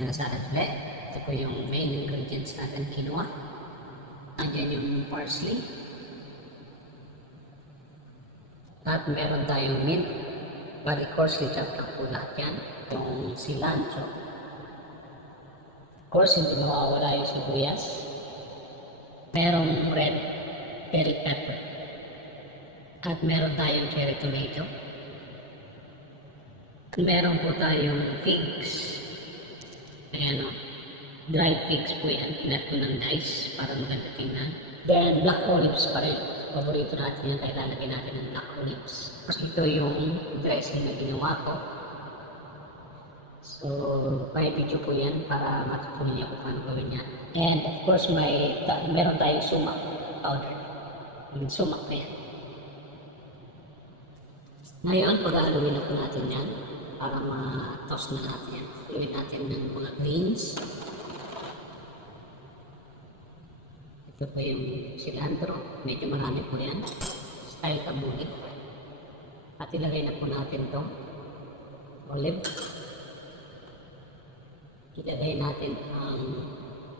Yan sa atin ulit. Ito po yung main ingredients natin, quinoa. Andyan yung parsley. At meron tayong mint. Bali coarsely chopped lang po lahat yan. Yung cilantro. Of course, hindi mawawala yung sibuyas. Merong red bell pepper. At meron tayong cherry tomato. Meron po tayong figs. Ayan o. Dried figs po yan. Kinat ko ng dice para maganda tingnan. Then black olives pa rin. Paborito natin yan. Kaya lalagyan natin ng black olives. Tapos ito yung dressing na ginawa ko. So, may video po yan para matutunan niyo kung paano gawin yan. And of course, meron tayong sumac powder. Yung sumac na yan. Ngayon, pag-aaluin na po natin yan para ma-toss na natin yan. Gawin natin ng mga greens. Ito po yung cilantro. Medyo marami po yan. Style tabuli. At ilagay na po natin ito. Olive. Ilagay natin ang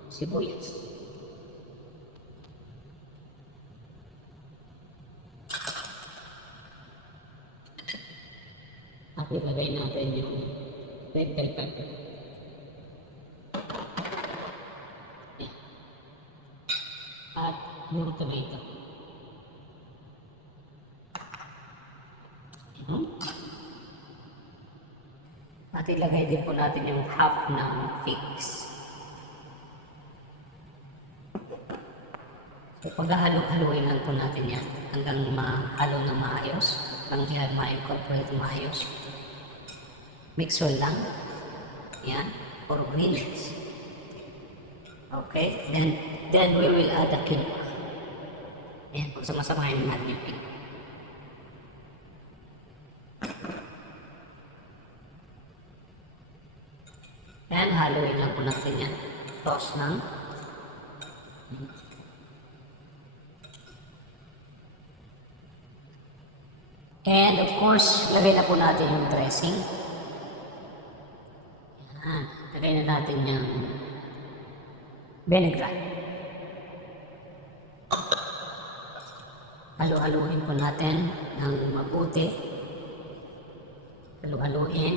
sibuyas. At ilagay natin yung red bell pepper. Yan. At yung tomato. Yan. At ilagay din po natin yung half ng figs. So paghahalo-haluin lang po natin yan hanggang mahalo na maayos. Hanggang ma-incorporate maayos. Mixer lang. Yan. For greens. Okay. Then we will add the quinoa. Ayan. Kung samasamahin natin yung quinoa. Ayan. Haluin lang po natin yan. Toss lang. And of course, lagay na po natin yung dressing. Yan. Lagay na natin yung vinegar. Halo-haluin po natin ng mabuti. Halo-haluin.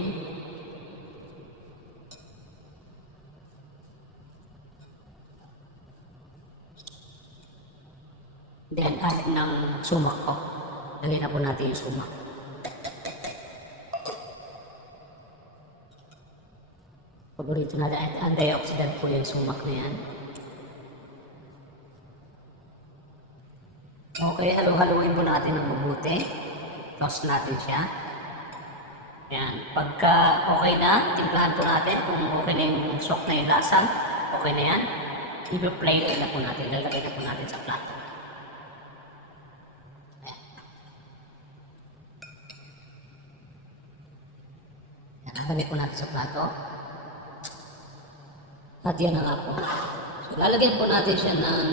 Then, add ng sumac ko. Lagay na po natin yung sumac. Paborito natin. Antioxidant po yung sumac na yan. Okay, halo-haluin po natin ng mabuti. Toss natin siya. Yan. Pagka okay na, timplahan po natin kung okay na yung sok na yung lasang. Okay na yan. I-plate na po natin. Lalagay na po natin sa plato. Lalagay po natin sa plato. At yan na nga po. So, lalagyan po natin siya ng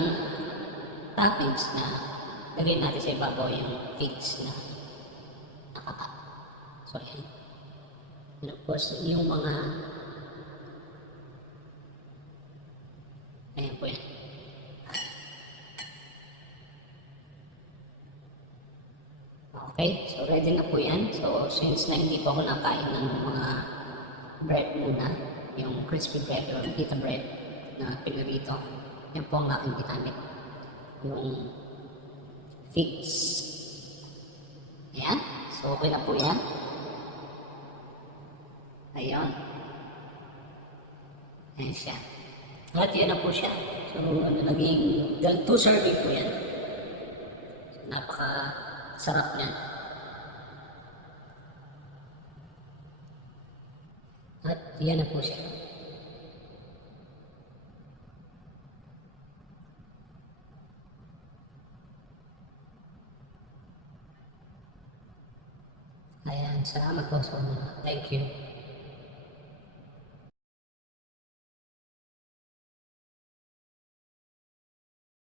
toppings na lagyan natin sa ibabaw yung figs na nakakat. So, yan. And of course, yung mga ayan po yan. Okay, so ready na po yan. So since na hindi po ako nakain ng mga bread muna, yung crispy bread or pita bread na pinarito, yan po ang aking ginamit. Yung figs. Ayan, so okay na po yan. Ayan. Ayan siya. At yan na po siya. So naging 2 serving po yan. So, napaka-sarap yan. At yan na po siya. Ayan, salamat po sa mga. Thank you.